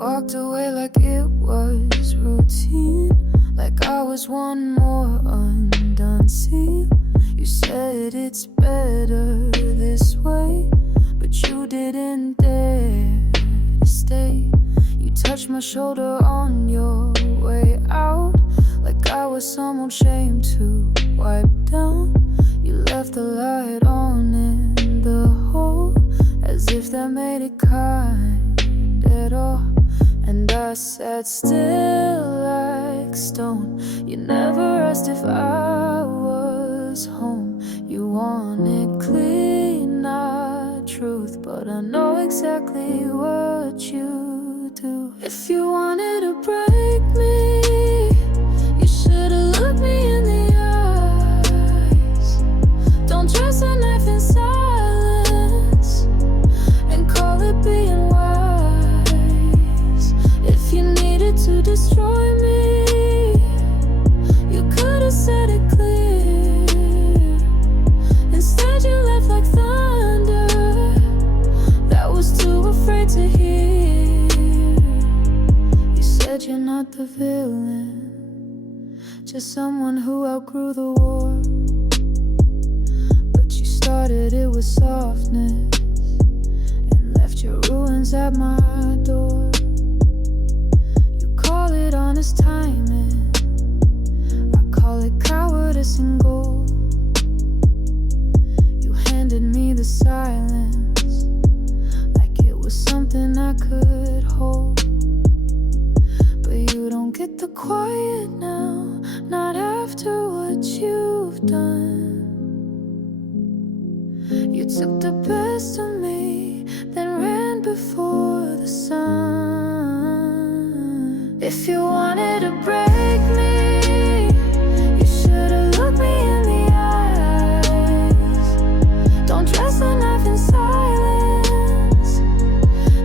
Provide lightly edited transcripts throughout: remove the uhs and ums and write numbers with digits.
walked away like it was routine, like I was one more undone scene. You said it's better this way, but you didn't dare to stay. You touched my shoulder on your way out, like I was some old shame to wipe down. You left the light on in the hole, as if that made it kind at all. And I sat still like stone. You never asked if I was home. You wanted clean, not truth, but I know exactly what you do. If you wanted to break me, you should've looked me in the eyes. Don't trust a knife in silence and call it being wise. If you needed to destroy me, you could've said it clear. Instead you left like thunder that was too afraid to hear. You said you're not the villain, just someone who outgrew the war. But you started it with softness and left your ruins at my door. You call it honest timing, I call it cowardice and gold. You handed me the silence like it was something I could hold. But you don't get the quiet now, not after what you've done. You took the best of me, then ran before the sun. If you wanted to break me, you should've looked me in the eyes. Don't trust a knife in silence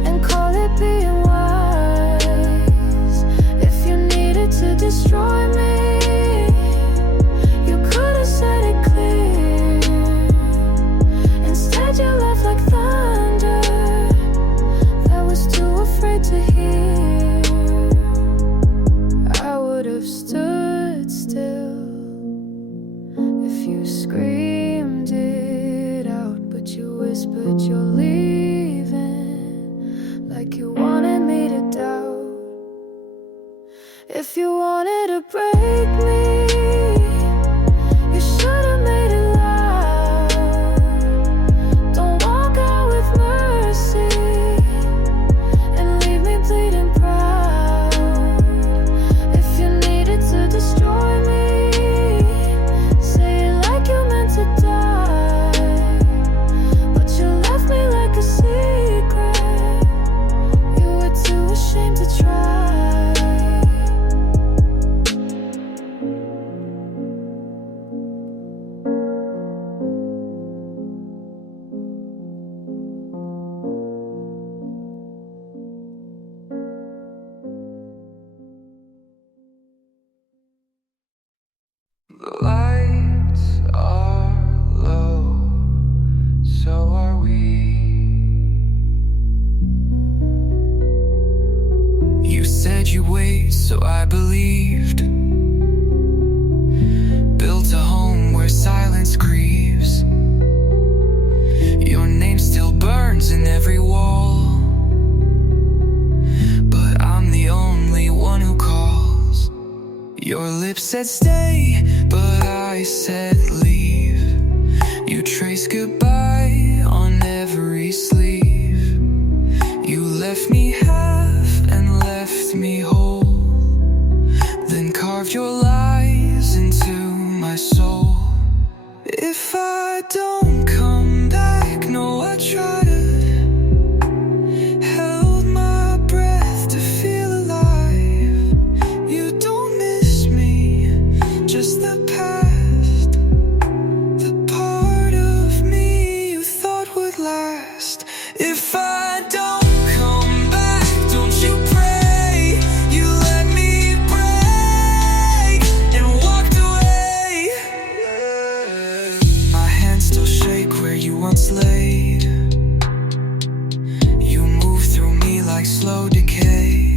and call it being wise. If you needed to destroy me, you could've said it clear. Instead you left like thunder that was too afraid to hear. I would've stood still if you screamed it out, but you whispered you're leaving like you wanted me to doubt. If you wanted to break me, you should've made it loud. Don't walk out with mercy and leave me bleeding proud. If you needed to destroy me, say it like you meant to die. But you left me like a secret, you were too ashamed to try. The lights are low, so are we. You said you'd wait, so I believed. Built a home where silence creeps. Your name still burns in every wall, but I'm the only one who calls. Your lips said stay, but I said leave. You traced goodbye on every sleeve. You left me half and left me whole, then carved your lies into my soul. If I don't come back, no, I try to. Held my breath to feel alive. You don't miss me, just the past, the part of me you thought would last. If I don't come back, don't you pray. You let me break and walked away. My hands still shake where you once laid. You move through me like slow decay.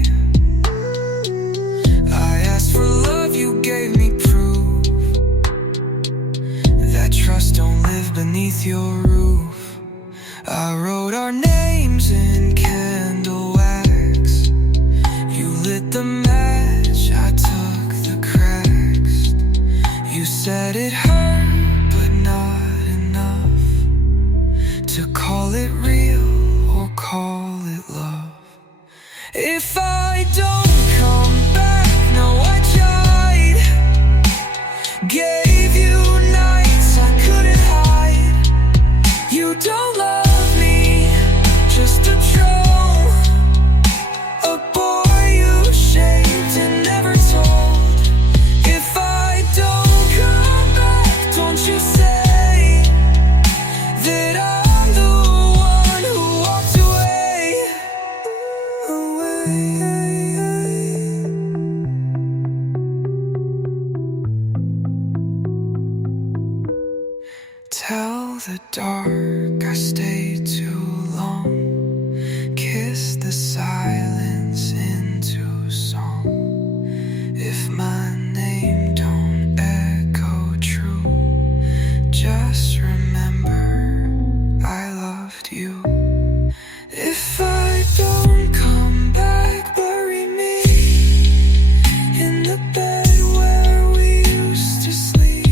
your roof. I wrote our names in candle wax. You lit the match, I took the cracks. You said it hurt, but not enough to call it real or call it love. If I don't come back, no, I tried. Gave you nights I couldn't hide. You don't love me, just a troll, a boy you shaped and never told. If I don't come back, don't you say that I'm the one who walked away. Tell the dark I stayed too long. Kiss the silence into song. If my name don't echo true, just remember I loved you. If I don't come back, bury me in the bed where we used to sleep.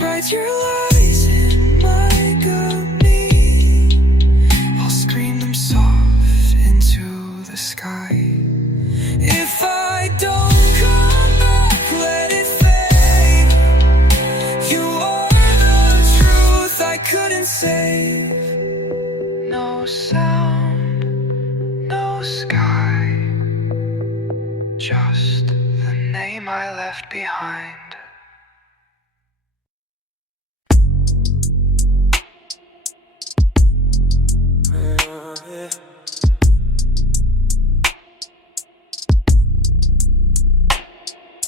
Write your lies in my agony. I'll scream them soft into the sky. If I don't come back, let it fade. You are the truth I couldn't save. No sound, no sky, just the name I left behind.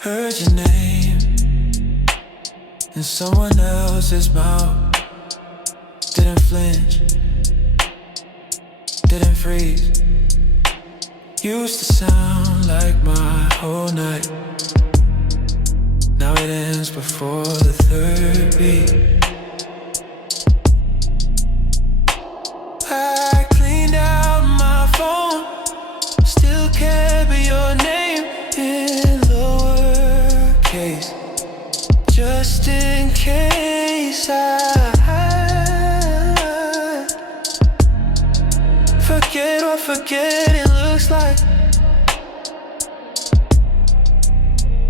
Heard your name in someone else's mouth. Didn't flinch, didn't freeze. Used to sound like my whole night. Now it ends before the third beat. I cleaned out my phone, still carry your name in lowercase, just in case I forget what forgetting looks like.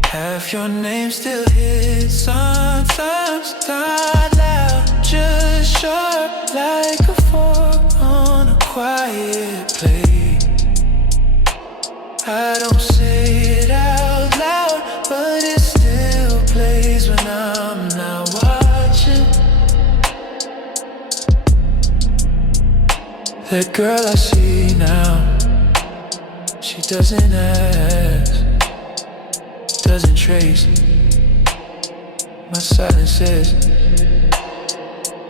Half your name still hits sometimes, not loud, just sharp like a fork on a quiet plate. I don't say it out loud, but it still plays when I'm not watching. That girl I see now, she doesn't ask, doesn't trace my silences.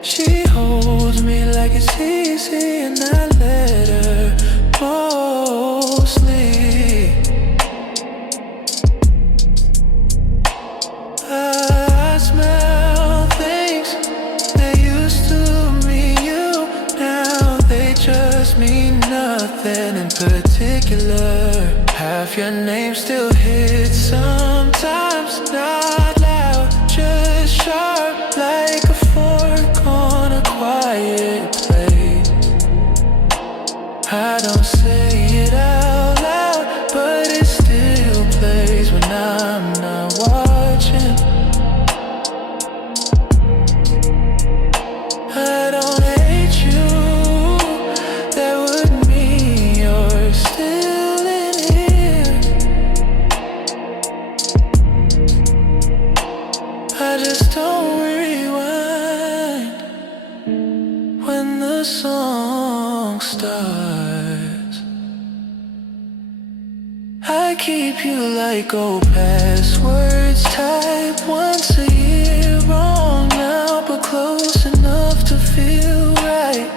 She holds me like it's easy, and I let her mostly. I smell things that used to mean you, now they just mean nothing in particular. Half your name still hits sometimes, not loud, just sharp like a fork on a quiet plate. I don't say it out loud, but it still plays when I'm not watching. I don't hate you, that would mean you're still in here. I just don't rewind when the song starts. I keep you like old passwords, type once a year, wrong now, but close enough to feel right.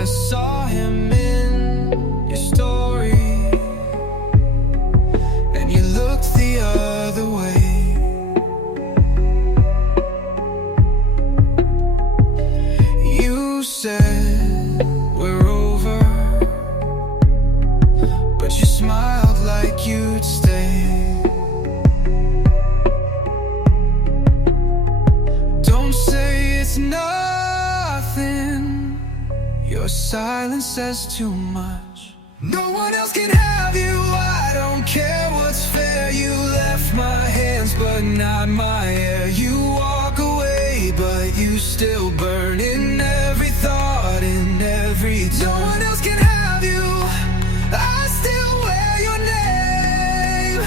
I saw him in your story, and you looked the other way. You said we're over, but you smiled like you'd stay. Don't say it's nothing, your silence says too much. No one else can have you, I don't care what's fair. You left my hands but not my air. You walk away but you still burn in every thought, in every turn. No one else can have you, I still wear your name.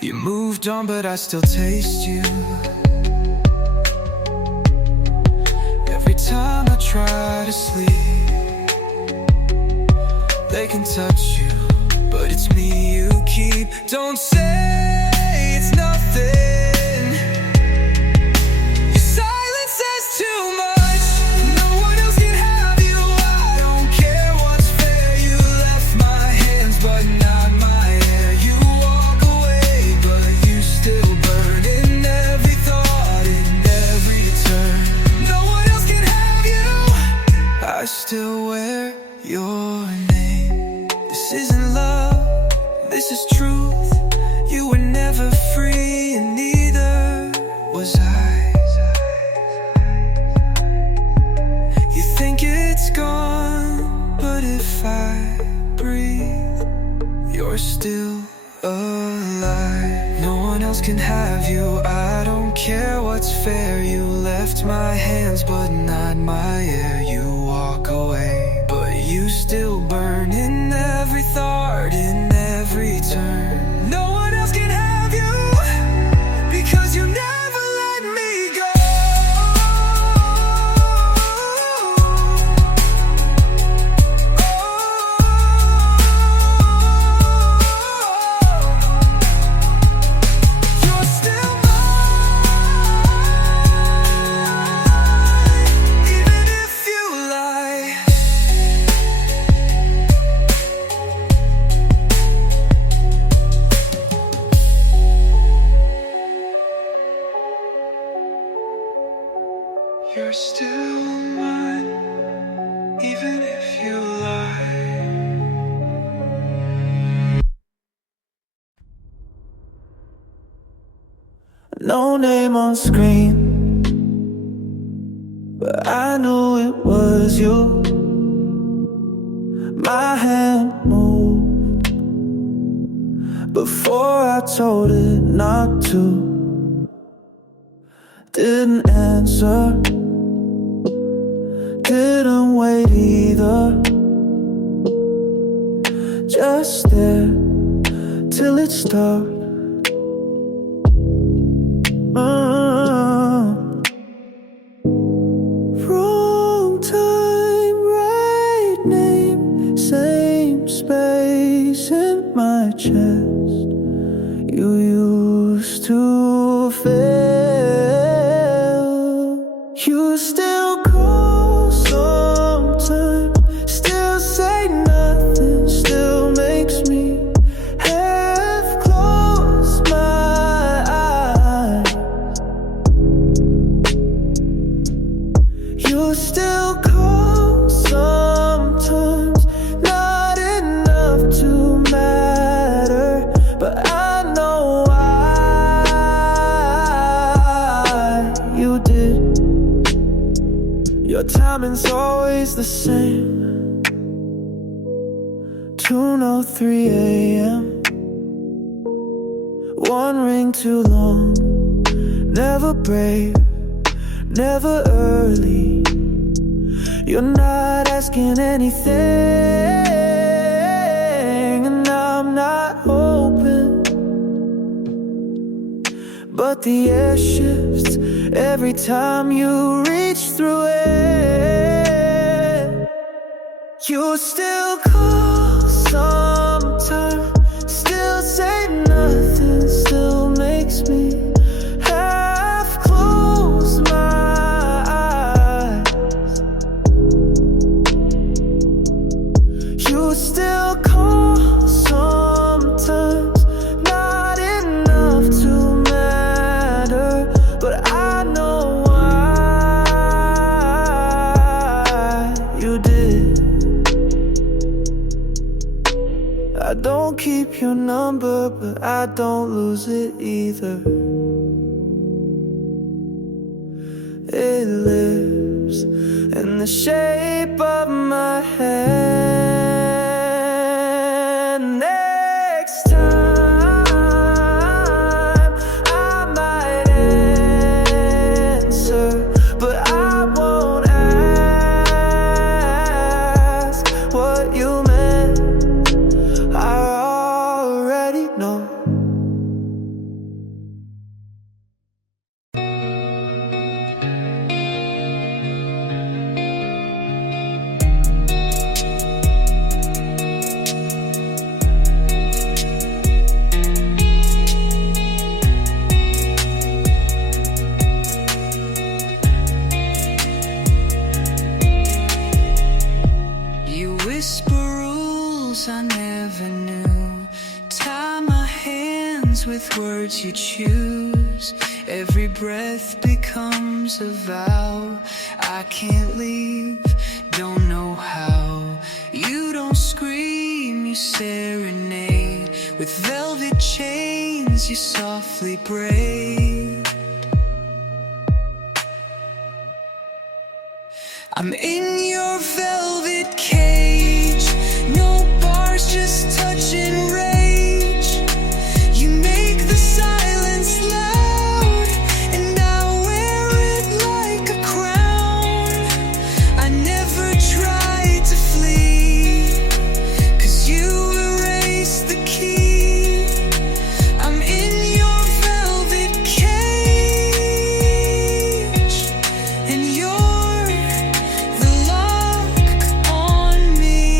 You moved on but I still taste you. Every time I try to sleep, they can touch you, but it's me you keep. Don't say it's nothing, your silence says too much. No one else can have you, I don't care what's fair. You left my hands but not my air. You walk away but you still burn in every thought, in every turn. No one else can have you, I still wear your name. This isn't love, this is truth. You were never free and neither was I. You think it's gone, but if I breathe, you're still alive. No one else can have you, I don't care what's fair. You left my hands but not my air. You walk away but you still burn in every thought, in every turn. No one else can have you, because you never let me go. You're still mine, even if you lie. You're still mine, even if you lie. No name on screen, but I knew it was you. My hand moved before I told it not to. Didn't answer, didn't wait either. Just there till it stopped. Wrong time, right name, same space in my chest. You used to fail. You still call sometimes, still say nothing, still makes me half close my eyes. You still call sometimes, not enough to matter, but I know why you did. Your timing's always the same. 2:03 a.m. One ring too long. Never brave, never early. You're not asking anything, and I'm not hoping. But the air shifts every time you reach through it. You still call sometimes, still say nothing, still makes me half close my eyes. keep your number, but I don't lose it either. It lives in the shape of my hand. Next time I might answer, but I won't ask what you meant. I already know. You whisper rules I never knew. Tie my hands with words you choose. Every breath becomes a vow. I can't leave, don't know how. You don't scream, you serenade. With velvet chains you softly braid. I'm in your velvet cage. No bars, just touch and rage. You make the silence loud, and I wear it like a crown. I never tried to flee, 'cause you erased the key. I'm in your velvet cage, and you're the lock on me.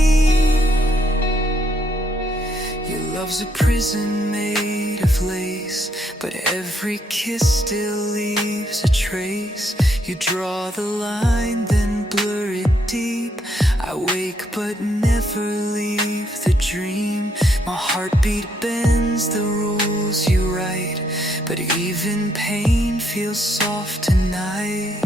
Your love's a prison made of lace, but every kiss still leaves a trace. You draw the line, then blur it deep. I wake but never leave the dream. My heartbeat bends the rules you write, but even pain feels soft tonight.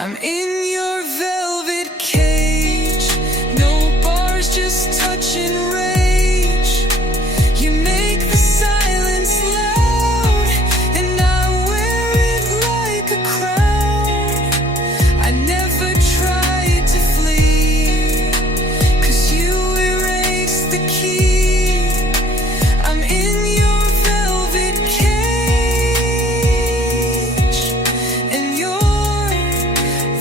I'm in your velvet cage. No bars, just touch and rage. You make the silence loud, and I wear it like a crown. I never tried to flee, 'cause you erased the key. I'm in your velvet cage, and you're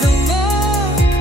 the lock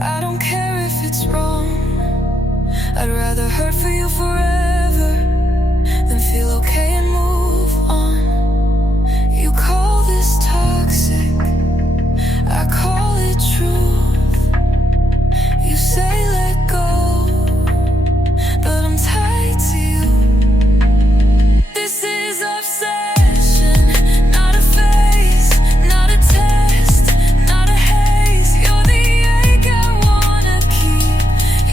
I don't care if it's wrong. I'd rather hurt for you forever than feel okay and move on. You call this toxic, I call it truth. You say let go, but I'm tied to you. This is obsession, not a phase, not a test, not a haze. You're the ache I wanna keep,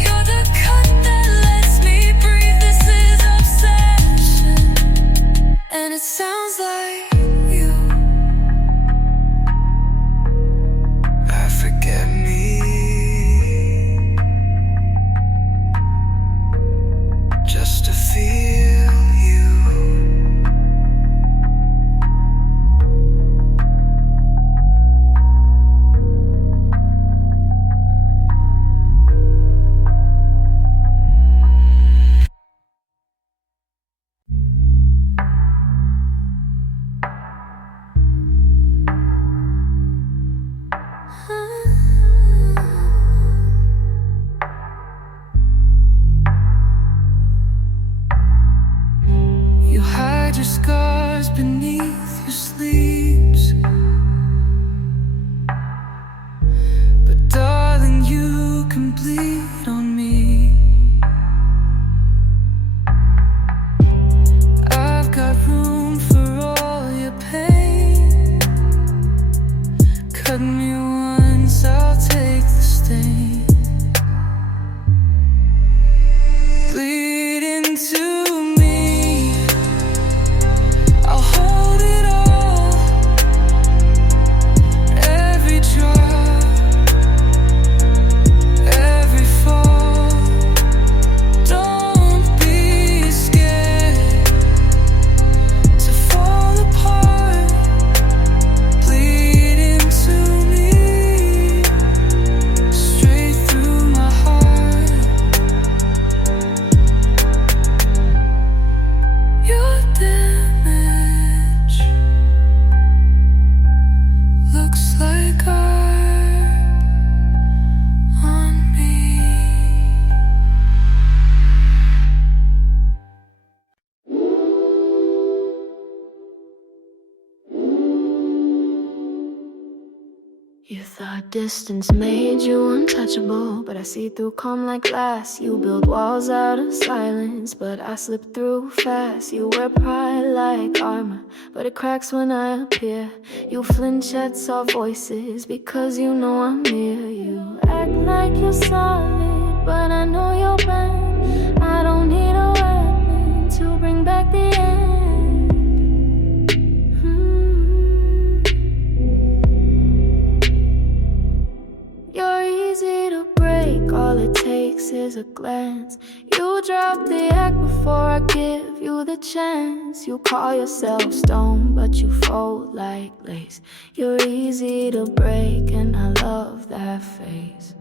you're the cut that lets me breathe. This is obsession, and it sounds like you. I forget me, just to feel you. You hide your scars beneath your sleeves, but darling, you can bleed on me. I've got room for all your pain. Cut me once, I'll take the stain. Bleed into me, I'll hold it all. Every drop, every fall. Don't be scared to fall apart. Bleed into me, straight through my heart. Your damage looks like art on me. You thought distance made you untouchable, but I see through calm like glass. You build walls out of silence, but I slip through fast. You wear pride like armor, but it cracks when I appear. You flinch at soft voices because you know I'm near. You act like you're solid, but I know you're bent. I don't need a weapon to bring back the end. You're easy to break, all it takes is a glance. You drop the act bore I give you the chance. You call yourself stone, but you fold like lace. You're easy to break, and I love that face.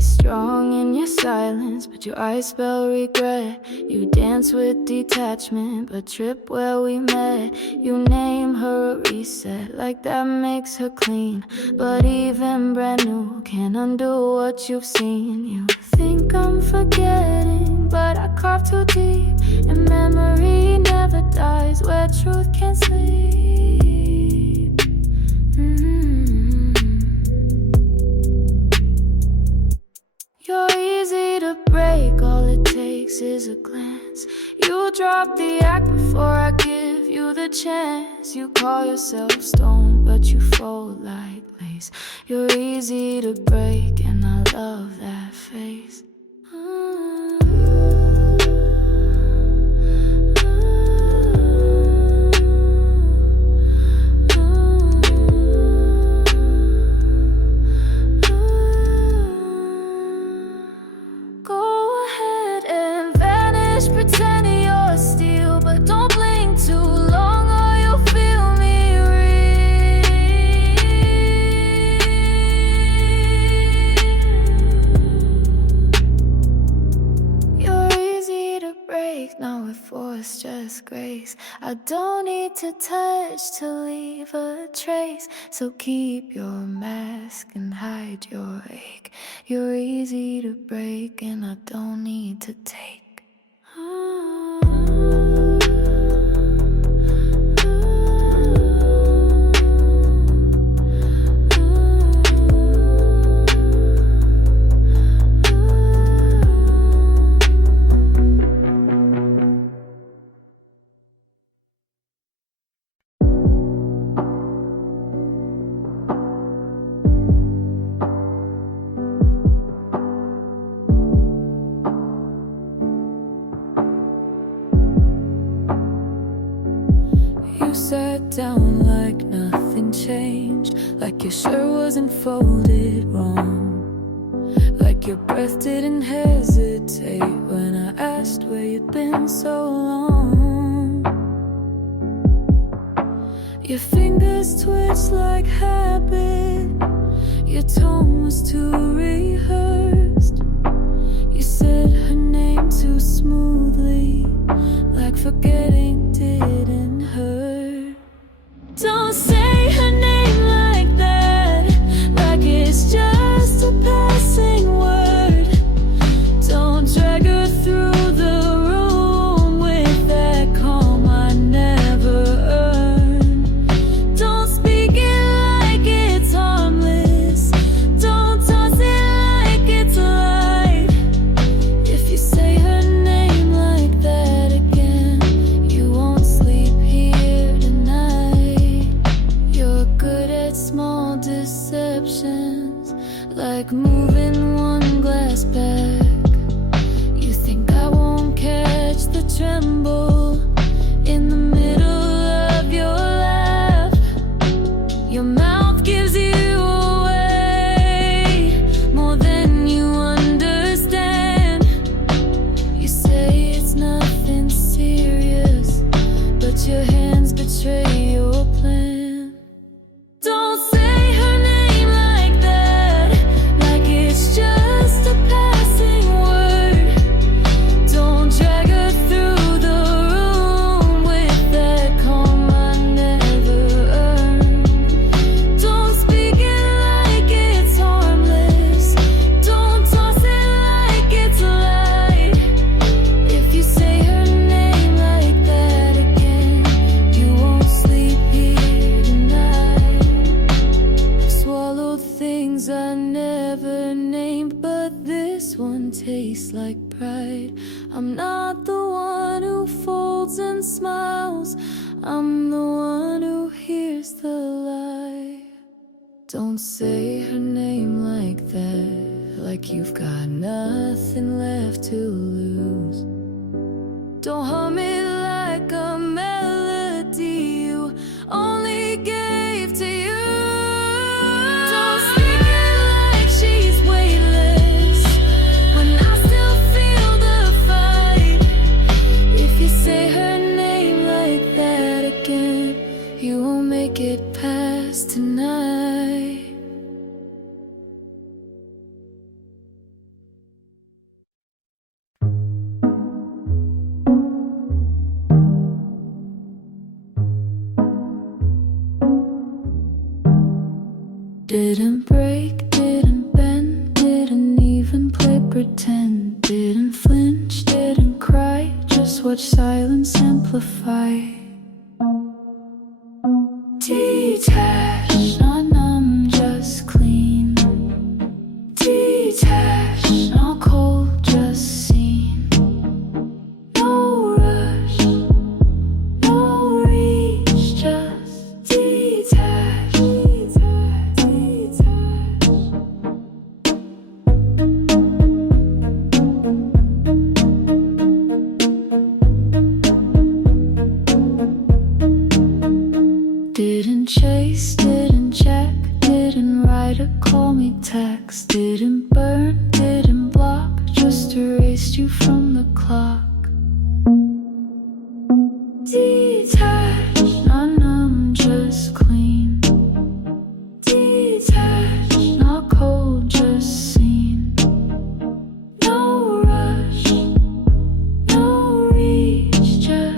Strong in your silence, but your eyes spell regret. You dance with detachment, but trip where we met. You name her a reset, like that makes her clean. But even brand new can't undo what you've seen. You think I'm forgetting, but I carve too deep, and memory never dies where truth can't sleep. You're easy to break, all it takes is a glance. You drop the act before I give you the chance. You call yourself stone, but you fold like lace. You're easy to break, and I love that face. Pretending you're steel, but don't blink too long or you'll feel me was just grace. I don't need to touch to leave a trace. So keep your mask and hide your ache. You're easy to break and I don't need to take. You sat down like nothing changed, like your shirt wasn't folded wrong, like your breath didn't hesitate when I asked where you'd been so long. Your fingers twitched like habit, your tone was too rehearsed. You said her name too smoothly, like forgetting didn't hurt. Don't say her name like that, like it's just a passing word. Don't drag her through the room with that calm I never earned. Don't speak it like it's harmless. Don't toss it like it's light. If you say her name like that again, you won't sleep here tonight. You're good at small deceptions, like moving one glass back. You think I won't catch the tremble in the middle of your laugh. Your mouth gives you away more than you understand. You say it's nothing serious, but your hands betray your plan. Don't say her name like that, like it's just a passing word. Don't drag her through the room with that calm I never earned. Don't speak it like it's harmless. Don't toss it like it's light. If you say her name like that again, you won't sleep here tonight. I've swallowed things I never named, but this one tastes like pride. I'm not the one who folds and smiles, I'm the one who hears the lie. Don't say her name like that, like you've got nothing left to lose. Don't hum it like a melody you only gave to you. Don't speak it like she's weightless when I still feel the fight. If you say her name like that again, you won't make it past tonight. Didn't break, didn't bend, didn't even play pretend. Didn't flinch, didn't cry, just watch silence amplify. Detached, not numb, just clean. Detached, not cold, just seen. No rush, no reach, just detached. Didn't chase, didn't check, didn't write or call me text. Didn't burn, didn't block, just erased you from the clock. Detached, not numb, just clean. Detached, not cold, just seen. No rush, no reach, just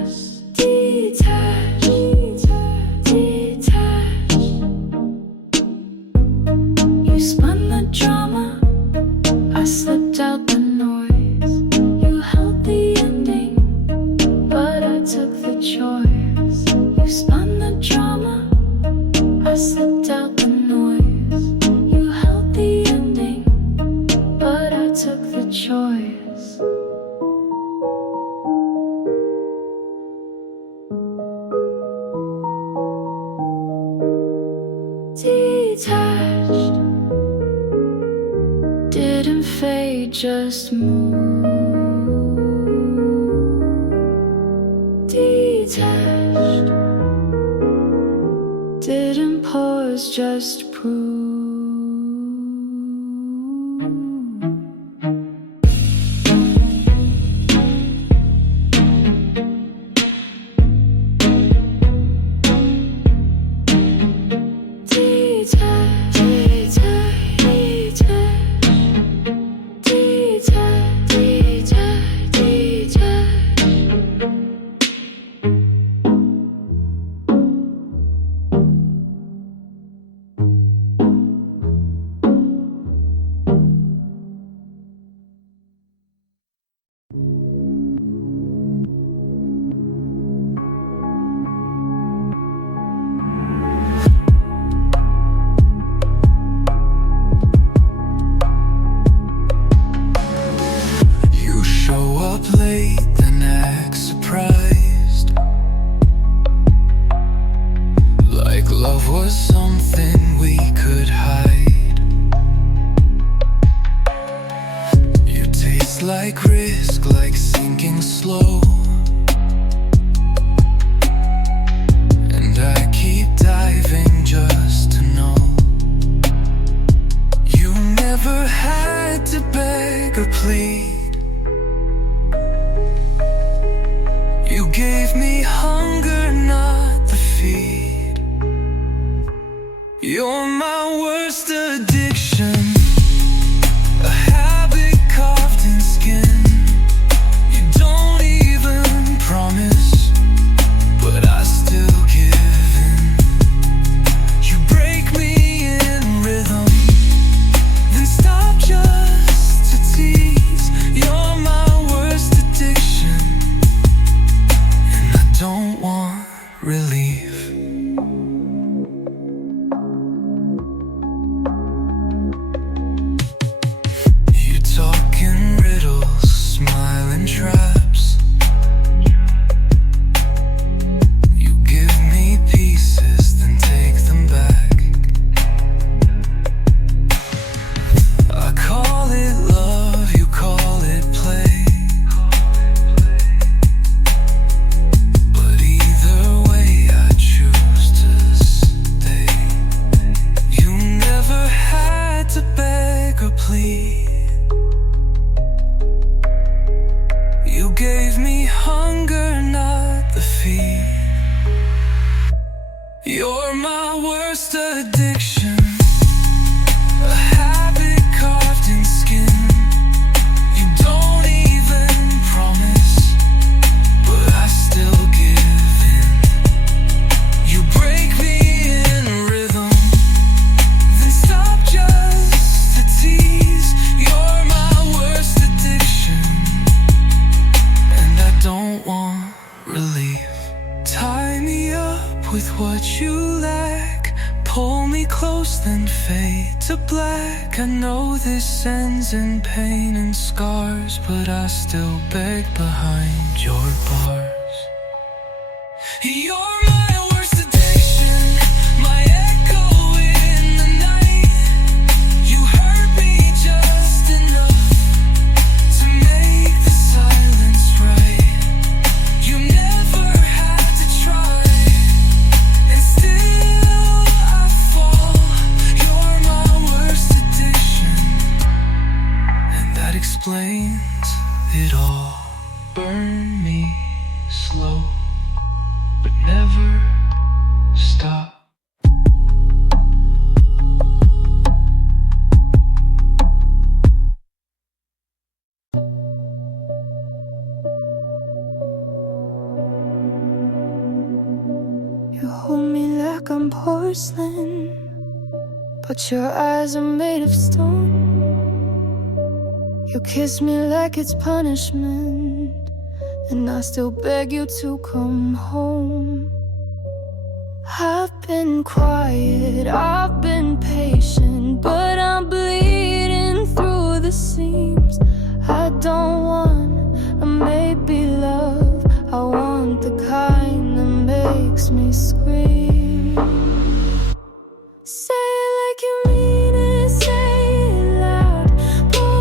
didn't fade, just moved. Detached, didn't pause, just prove. Late, then act surprised, like love was something we could hide. You taste like risk, like sinking slow, and I keep diving just to know. You never had to beg or plead. You gave me hunger, not the feed. You're my worst addiction, a habit carved in skin. You don't even promise, but I still give in. You break me in rhythm, then stop just to tease. You're my worst addiction, don't want relief. You talk in riddles, smile in traps. You give me pieces, then take them back. I call it love, you call it play. To beg or plead, you gave me hunger, not the feed. You're my worst addiction, a habit carved in skin. You don't even promise, but I still give in. You break me in rhythm, then stop just to tease. You're my worst addiction, and I don't want relief. Tie me up with what you lack, pull me close then fade to black. I know this ends in pain and scars, but I still beg behind your bars. You're my worst addiction, my echo in the night. You hurt me just enough to make the silence right. You never had to try, and still I fall. You're my worst addiction, and that explains it all. Burn me slow, but never stop. You hold me like I'm porcelain, but your eyes are made of stone. You kiss me like it's punishment, and I still beg you to come home. I've been quiet, I've been patient, but I'm bleeding through the seams. I don't want a maybe love, I want the kind that makes me scream. Say it like you mean it, say it loud. Pull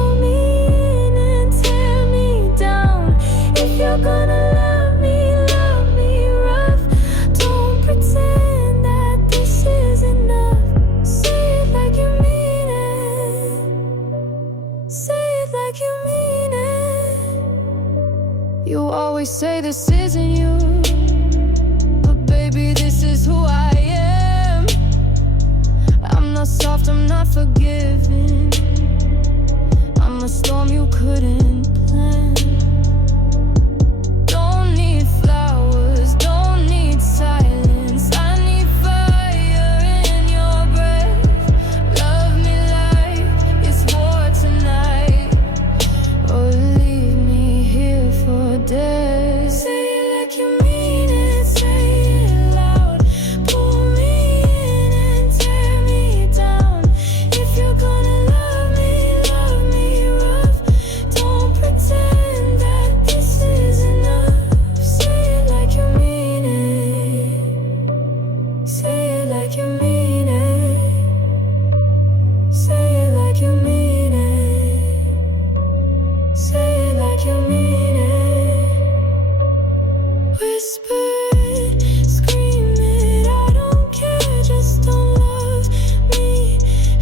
like you mean it. You always say this isn't you, but baby, this is who I am. I'm not soft, I'm not forgiving. I'm a storm you couldn't plan. Don't need flowers, don't need silence. I need fire in your breath. Love me like it's war tonight, or leave me here for dead. Say it like you mean it, say it loud. Pull me in and tear me down. If you're gonna love me rough. Don't pretend that this is enough. Say it like you mean it. Say it like you mean it. Say it like you mean it. Say it like you mean it. Whisper it, scream it, I don't care, just don't love me.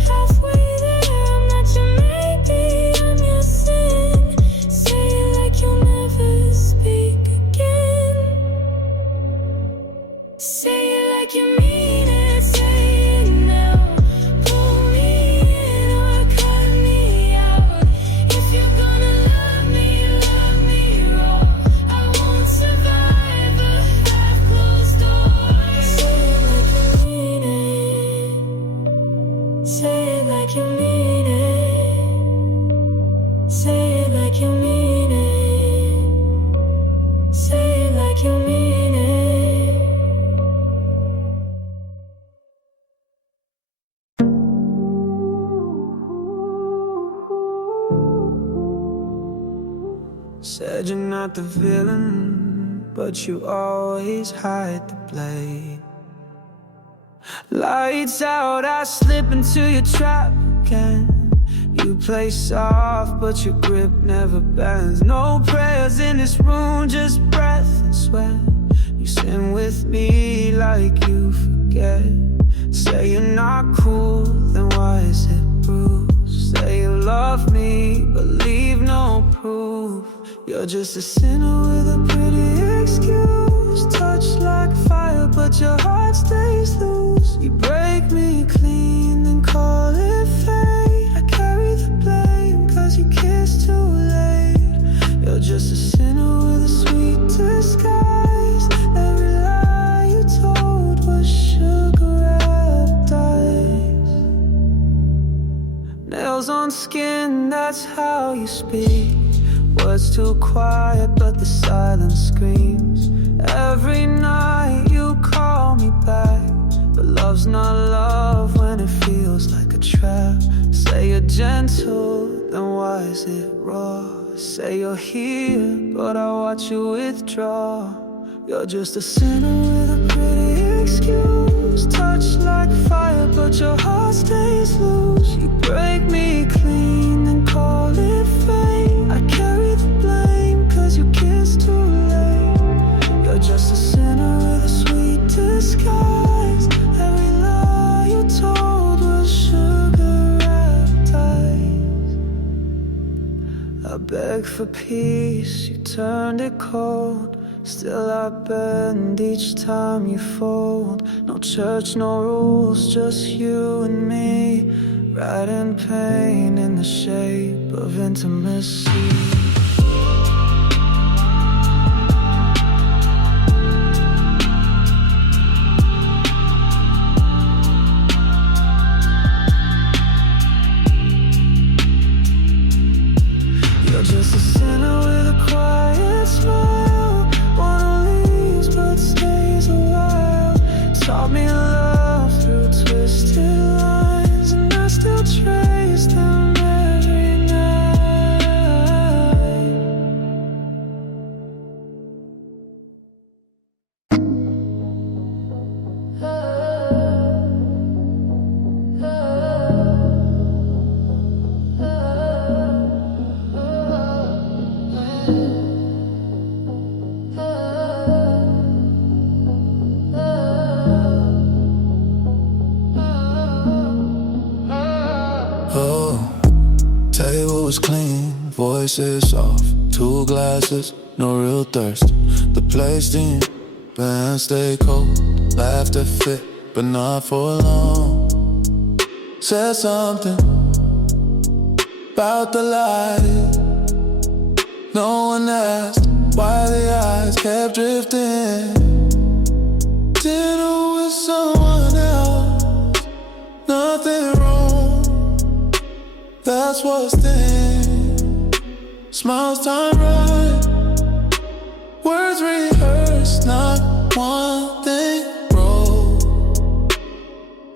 Halfway there, I'm not your maybe, I'm your sin. Say it like you'll never speak again. Say it like you mean it, say it now. Pull me in or cut me out. If you're gonna love me raw. I won't survive a half-closed door. Say it like you mean it. Say it like you mean it. Say it like you mean it. Say it like you mean it. Said you're not the villain, but you always hide the blade. Lights out, I slip into your trap again. You play soft, but your grip never bends. No prayers in this room, just breath and sweat. You sin with me like you forget. Say you're not cool, then why is it bruised? Say you love me, but leave no proof. You're just a sinner with a pretty excuse. Touch like fire, but your heart stays loose. You break me clean, then call it fate. I carry the blame, cause you kissed too late. You're just a sinner with a sweet disguise. Every lie you told was sugar-wrapped ice. Nails on skin, that's how you speak. Words too quiet, but the silence screams. Every night you call me back, but love's not love when it feels like a trap. Say you're gentle, then why is it raw? Say you're here, but I watch you withdraw. You're just a sinner with a pretty excuse. Touch like fire, but your heart stays loose. You break me clean, then call it fate. I carry the blame, cause you kissed too late. You're just a sinner with a sweet disguise. Every lie you told was sugar-wrapped ice. I beg for peace, you turned it cold. Still I bend each time you fold. No church, no rules, just you and me. Writing pain in the shape of intimacy. You're just a sinner with a quiet smile. One who leaves but stays a while. Taught me love through twisted lines, and I still trace them every night. Oh, table was clean, voice is off. 2 glasses, no real thirst. The place steam, bands stay cold. Laughter fit, but not for long. Said something about the light. No one asked why the eyes kept drifting. Dinner with someone else, nothing wrong. That's what's thin. Smiles time right, words rehearsed, not one thing wrong.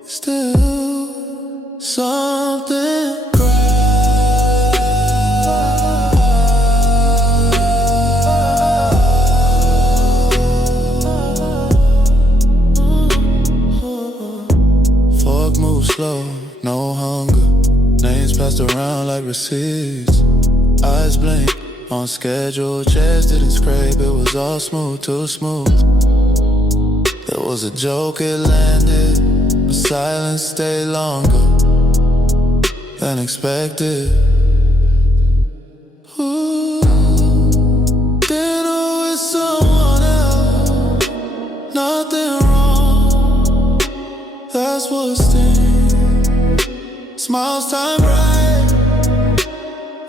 Still something cries. Fork moves slow, no hunger. Names passed around like receipts. Eyes blink on schedule, chest didn't scrape. It was all smooth, too smooth. There was a joke, it landed, but silence stayed longer than expected. Ooh, dinner with someone else, nothing wrong. That's what stings. Smiles time right,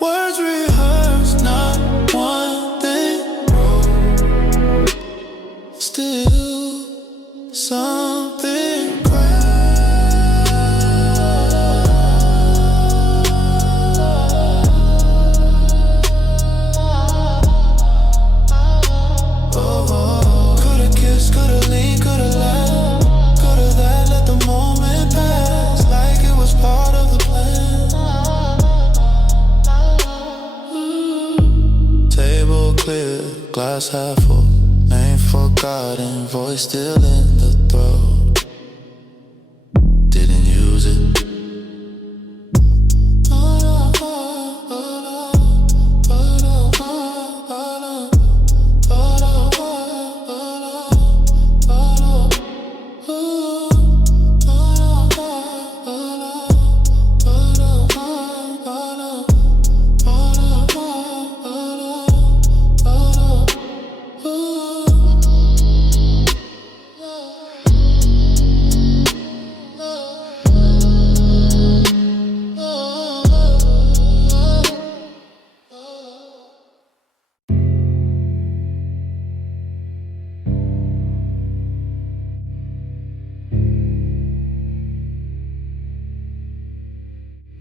words rehearsed, not one thing wrong. Still something cries. Oh, coulda kissed, coulda leaned, coulda laughed, coulda that, let the moment pass like it was part of the plan. Table clear, glass half full, name forgotten, voice still in the throat. Didn't use it.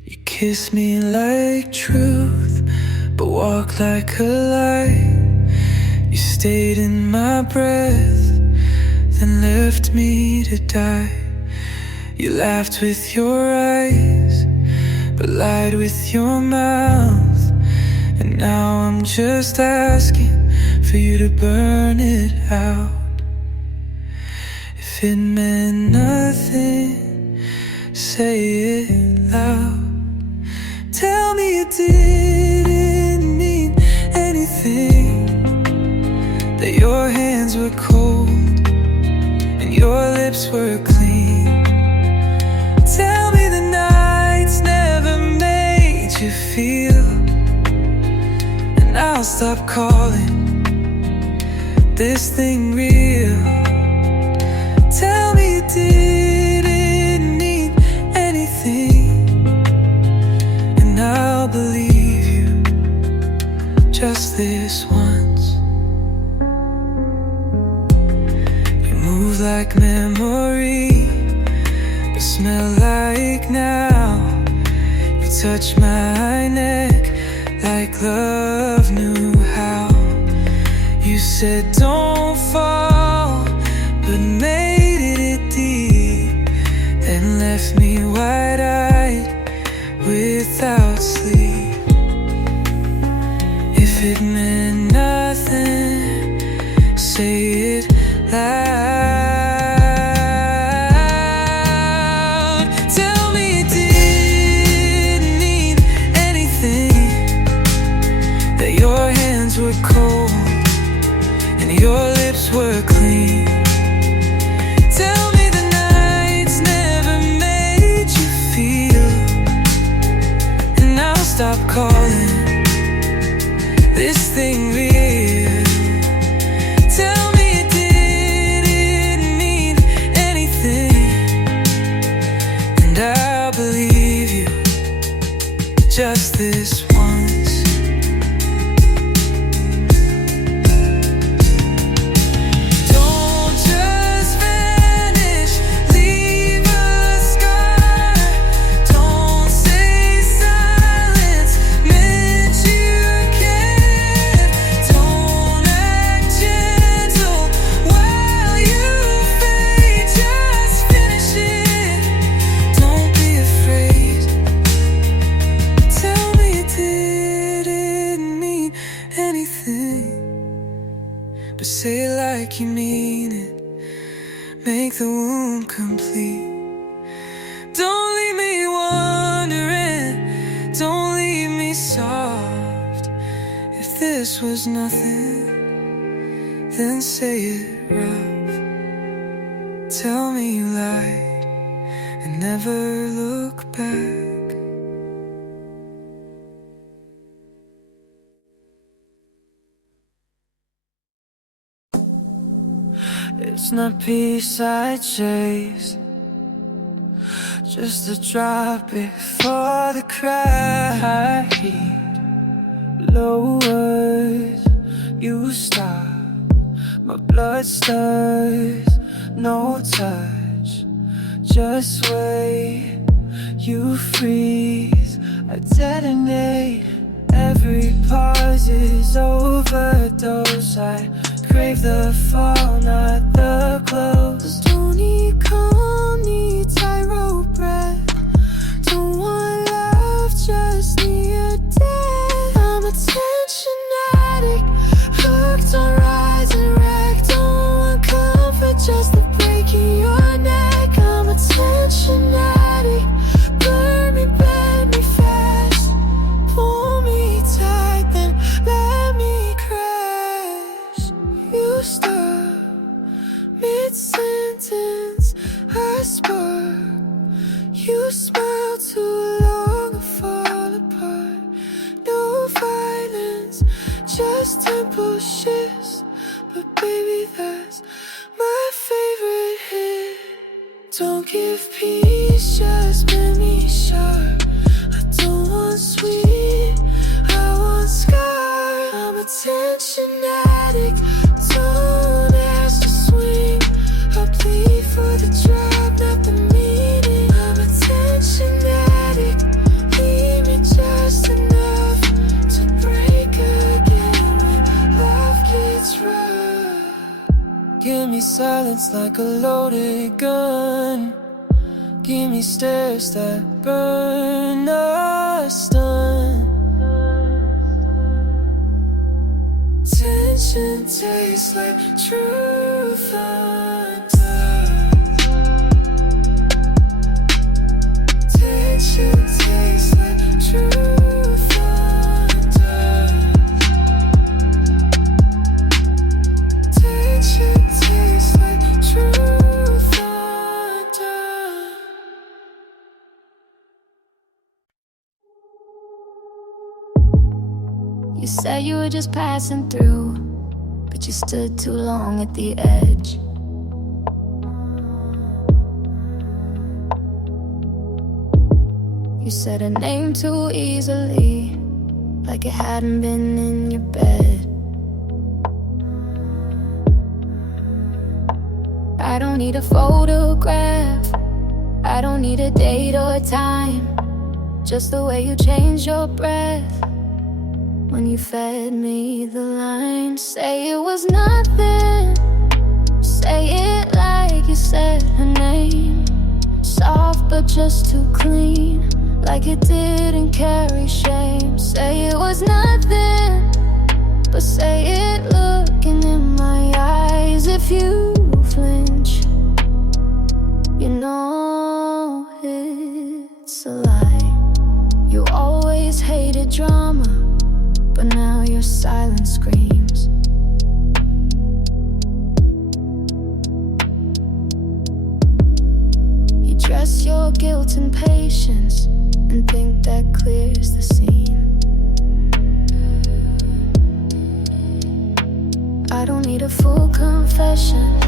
You kiss me like truth, but walk like a lie. You stayed in my breath, then left me to die. You laughed with your eyes, but lied with your mouth. And now I'm just asking for you to burn it out. If it meant nothing, say it loud. Tell me it didn't mean anything, that your hands were cold and your lips were clean. Tell me the nights never made you feel, and I'll stop calling this thing real. Tell me it didn't mean anything, and I'll believe you just this once. You move like memory, but smell like now. You touch my neck like love knew how. You said don't fall, but made it deep, then left me wide-eyed without sleep. If it meant nothing, say it loud. Tell me it didn't mean anything, that your hands were cold and your lips were clean. Tell me the nights never made you feel, and I'll stop calling this thing real? Tell me it didn't mean anything, and I'll believe you just this once. Don't just vanish, leave a scar. Don't say silence meant you cared. Don't act gentle while you fade, just finish it. Don't be afraid. Tell me it didn't mean anything, but say it like you mean it. Make the wound complete. Don't leave me wondering, don't leave me soft. If this was nothing, then say it rough. Tell me you lied and never look back. It's not peace I chase, just a drop before the crash. Heat lowers, you stop, my blood stirs. No touch, just wait. You freeze, I detonate. Every pause is overdose. I crave the fall, not the close. Don't need calm, need tightrope breath. Don't want love, just need a death. I'm a tension addict, hooked on rides and wreck. Don't want comfort, just the break in your neck. I'm a tension addict, burn me, bend me fast. Pull me tight, then let me crash. You stop mid-sentence, I spark. You smile too long, I fall apart. No violence, just tempo shifts. But baby, that's my favorite hit. Don't give peace, just make me sharp. I don't want sweet, I want scar. I'm a tension addict, don't ask to swing. I plead for the drop, not the meaning. I'm a tension addict, leave me just enough to break again when love gets rough. Give me silence like a loaded gun. Give me stares that burn a stun. Tension tastes like true thunder. Tension tastes like true thunder. Tension tastes like true thunder. You said you were just passing through, but you stood too long at the edge. You said a name too easily, like it hadn't been in your bed. I don't need a photograph, I don't need a date or a time, just the way you change your breath when you fed me the line. Say it was nothing, say it like you said her name. Soft but just too clean, like it didn't carry shame. Say it was nothing, but say it looking in my eyes. If you flinch, you know it's a lie. You always hated drama, but now your silence screams. You dress your guilt and patience and think that clears the scene. full confession,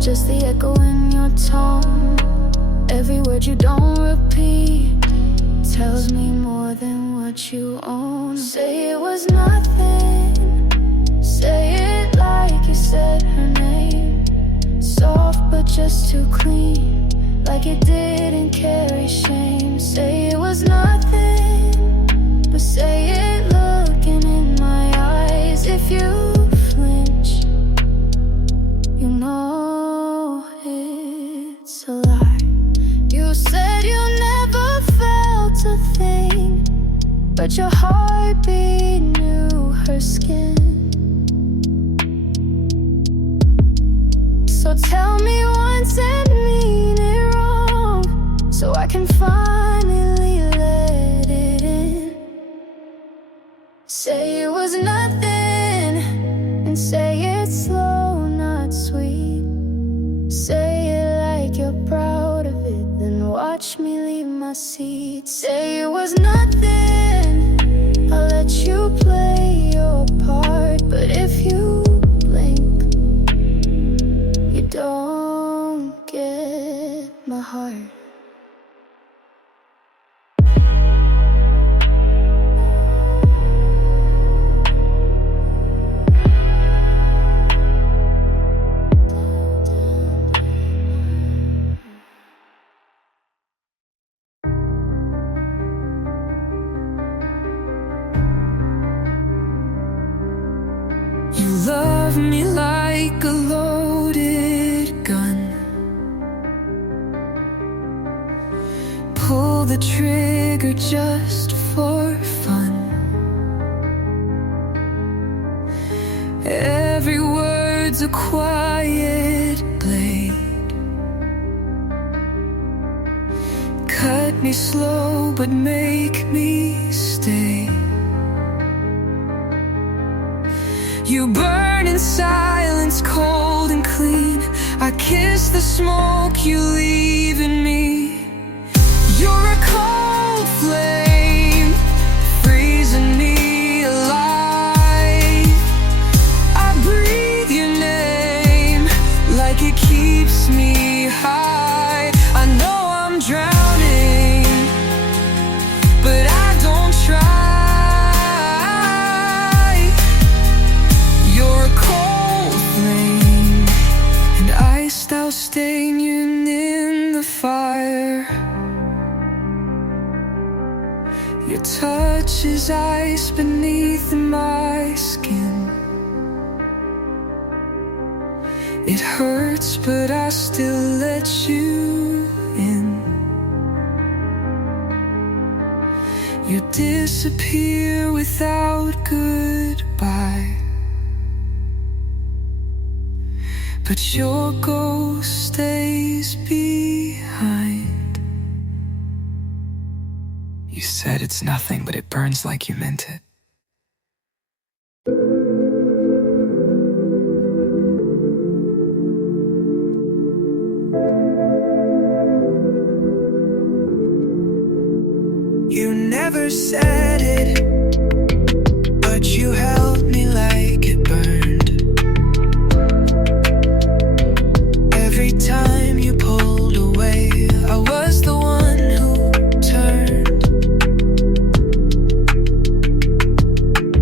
just the echo in your tone. Every word you don't repeat tells me more than what you own. Say it was nothing, say it like you said her name. Soft but just too clean, like it didn't carry shame. Say it was nothing, but say it looking in my eyes. If you flinch, you know it's a lie. You said you never felt a thing, but your heartbeat knew her skin. So tell me once and mean it wrong, so I can finally let it in. Say it was nothing, and say it slow, not sweet. Say it like you're proud of it, then watch me leave my seat. Say it was nothing, I'll let you play your part. But if you blink, you don't get my heart. You love me like a loaded gun. Pull the trigger just for fun. Every word's a quiet blade. Cut me slow but make me stay. You burn in silence, cold and clean. I kiss the smoke you leave in me. You're a cold flame, freezing me alive. I breathe your name like it keeps me high. I know I'm drowning, but I don't try. I'll stain you in the fire. Your touch is ice beneath my skin. It hurts, but I still let you in. You disappear without goodbye, but your ghost stays behind. You said it's nothing, but it burns like you meant it. You never said it, but you held me like it burned. Every time you pulled away, I was the one who turned.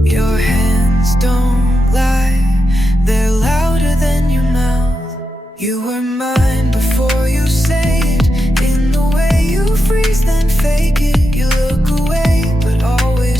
Your hands don't lie, they're louder than your mouth. You were mine before you say it. In the way you freeze then fake it. You look away, but always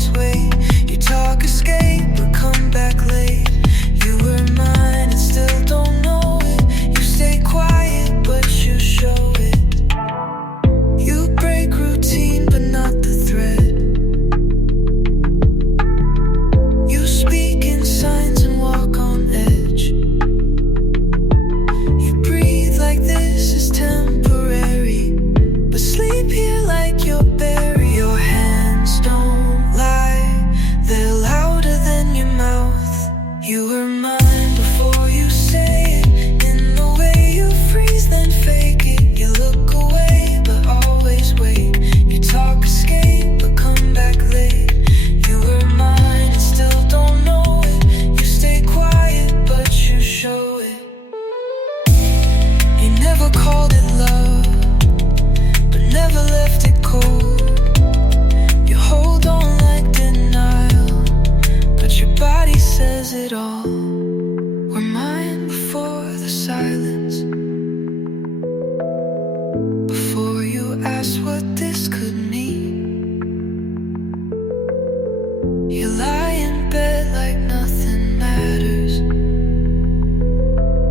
You lie in bed like nothing matters,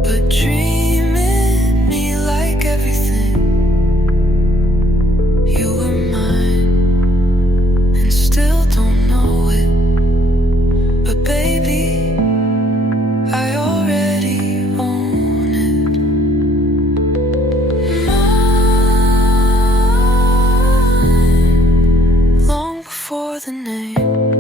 but dreaming me like everything. You were mine and still don't know it, but baby, I already own it. Mine, long before the name.